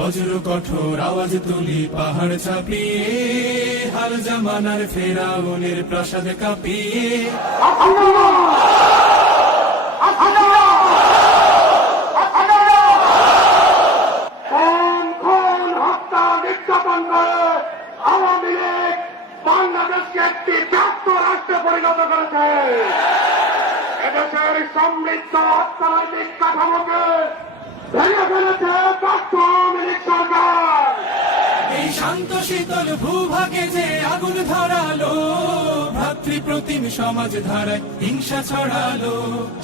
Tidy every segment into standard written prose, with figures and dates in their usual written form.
বজ্র কঠোর আওয়াজ তুলি পাহাড় ছাপিয়ে, হাল জামানার ফেরাউনের প্রাসাদ কাঁপিয়ে। আওয়ামী লীগ বাংলাদেশকে একটি ব্যস্ত রাষ্ট্রে পরিণত করেছে। এদেশের সমৃদ্ধ অর্থনৈতিক কাঠামোকে ভেঙে ফেলেছে ব্যস্ত আওয়ামী লীগ সরকার। এই শান্ত শীতল ভূভাগে যে আগুন ধরালো, ভাতৃপ্রতিম সমাজ ধারায় হিংসা ছড়ালো,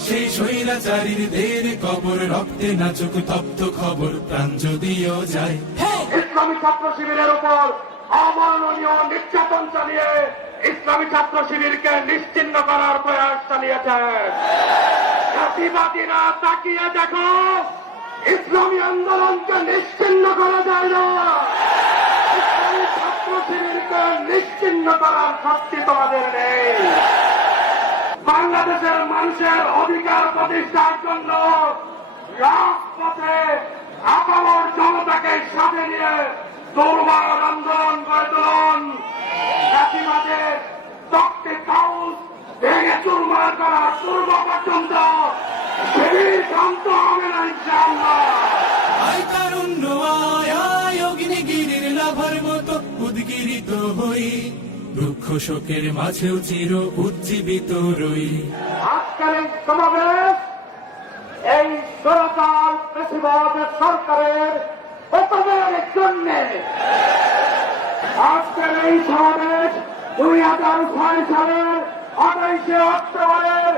সেই স্বৈরাচারীর দের কবর রক্তে নাচুক তপ্ত খবর, প্রাণ যদিও যায়। ইসলামী ছাত্র শিবিরের উপর অমাননীয় নির্যাতন চালিয়ে ইসলামী ছাত্র শিবিরকে নিশ্চিহ্ন করার প্রয়াস চালিয়েছেন। জাতিবাদীরা তাকিয়ে দেখো, ইসলামী আন্দোলনকে নিশ্চিহ্ন করা যায় না। ইসলামী ছাত্র শিবিরকে নিশ্চিহ্ন করার শক্তি তোমাদের নেই। বাংলাদেশের মানুষের অধিকার প্রতিষ্ঠার জন্য রাজপথে আপামর জনতাকে সাথে নিয়ে দুর্বার আন্দোলন গড়ে তুলুন। জাতিবাদের তক্তে কাউস ভেঙে চুরমার করার পূর্ব পর্যন্ত শিবির শান্ত হবে না ইনশাআল্লাহ। আয় তারুণ্য আয়, আয় অগ্নিগিরির লাভার মতো উদ্গিরিত হই, দুঃখ শোকের মাঝেও চির উজ্জীবিত রই। আজকের এই সমাবেশ এই সরকার পেশিবাদের সরকারের পতনের জন্য। আজকের এই সমাবেশ 2006 সালের 28 অক্টোবরের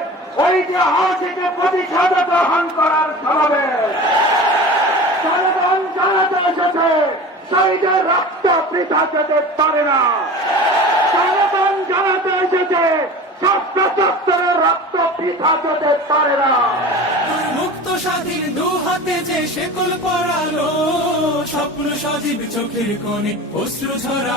ঐতিহাসিক প্রতিশোধ গ্রহণ করার সমাবেশ। জনগণ জানাতে এসেছে শহীদের রক্ত বৃথা যেতে পারে না। জনগণ জানাতে এসেছে শস্ত্র চত্বরের রক্ত বৃথা যেতে পারে না। মুক্ত স্বাধীন দু হাতে যে শেকল পড়ালো, স্বপ্ন সজীব চোখের কোণে অশ্রু ঝরা